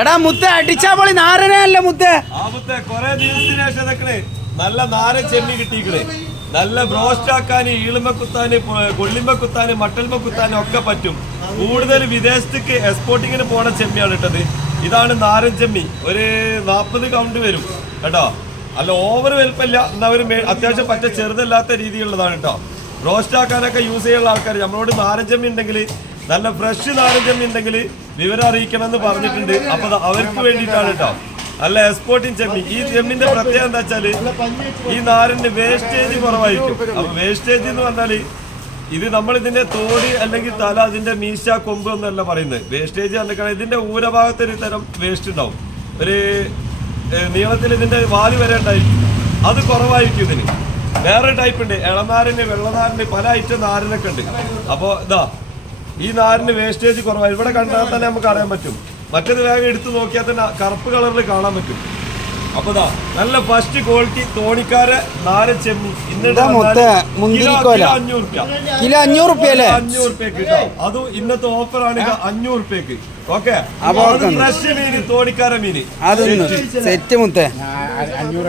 എടാ മുത്ത അടിച്ചാ പൊളി നാരനെ അല്ല മുത്ത? ആമത്തെ കൊറേ ദിവസത്തിന് ശേഷം നിക്കണേ നല്ല നാരൻ ചെമ്മി കിട്ടിയിക്കണേ നല്ല ബ്രോസ്റ്റ് ആക്കാന് ഈളുമ്പ കുത്താന് കൊള്ളിമ്പ കുത്താന് മട്ടൽമ കുത്താന് ഒക്കെ പറ്റും. കൂടുതൽ വിദേശത്തേക്ക് എക്സ്പോർട്ടിങ്ങിന് പോണ ചെമ്മിയാണ് ഇട്ടത്. ഇതാണ് നാരൻ ചെമ്മി ഒരു നാൽപ്പത് കൗണ്ട് വരും. കേട്ടോ? അല്ല ഓവർ വലുപ്പമില്ല. എന്നാ ഒരു അത്യാവശ്യം പറ്റ ചെറുതല്ലാത്ത രീതിയിലുള്ളതാണ് കേട്ടോ. റോസ്റ്റ് ആക്കാനൊക്കെ യൂസ് ചെയ്യാനുള്ള ആൾക്കാർ നമ്മളോട് നാരൻ ചെമ്മി ഉണ്ടെങ്കിൽ നല്ല ഫ്രഷ് നാരൻ ചെമ്മി ഉണ്ടെങ്കിൽ വിവരം അറിയിക്കണം എന്ന് പറഞ്ഞിട്ടുണ്ട്. അപ്പൊ അവർക്ക് വേണ്ടിയിട്ടാണ് കേട്ടോ. നല്ല എക്സ്പോർട്ടിങ് ചെമ്മി ഈ ചെമ്മിന്റെ പ്രത്യേകത എന്താ വെച്ചാൽ ഈ നാരന്റെ വേസ്റ്റേജ് കുറവായിരിക്കും. അപ്പൊ വേസ്റ്റേജ് എന്ന് പറഞ്ഞാൽ ഇത് നമ്മൾ ഇതിന്റെ തോടി അല്ലെങ്കിൽ തല അതിന്റെ മീശ കൊമ്പ് എന്നല്ല പറയുന്നത്. വേസ്റ്റേജ് പറഞ്ഞാൽ ഇതിന്റെ ഊരഭാഗത്ത് ഒരു തരം വേസ്റ്റ് ഉണ്ടാവും. ഒരു നീളത്തിൽ ഇതിന്റെ വാൽ വരെ ഉണ്ടായിരിക്കും. അത് കുറവായിരിക്കും ഇതിന്. വേറെ ടൈപ്പ് ഉണ്ട്. ഇളനാരിന് വെള്ളനാരിന് പല ഐറ്റം നാരിനൊക്കെ ഉണ്ട്. അപ്പോൾ ഇതാ ഈ നാരിന് വേസ്റ്റേജ് കുറവാണ് ഇവിടെ കണ്ടാൽ തന്നെ നമുക്ക് അറിയാൻ പറ്റും. മറ്റൊരു വേഗം എടുത്തു നോക്കിയാൽ തന്നെ കറുപ്പ് കളറിൽ കാണാൻ പറ്റും. അപ്പൊ ഇതാ നല്ല ഫസ്റ്റ് ക്വാളിറ്റി തോണിക്കാരെ നാരൻ ചെമ്മി കിലോ- അഞ്ഞൂറ് രൂപ അഞ്ഞൂറ് റുപ്യക്ക് കേട്ടോ അതും ഇന്നത്തെ ഓഫറാണ് ആണ് അഞ്ഞൂറ് റുപ്യക്ക്. ഓക്കെ. ഫ്രഷ് മീന് തോണിക്കാര മീന്. സെറ്റ് മുത്തേ. അഞ്ഞൂറ്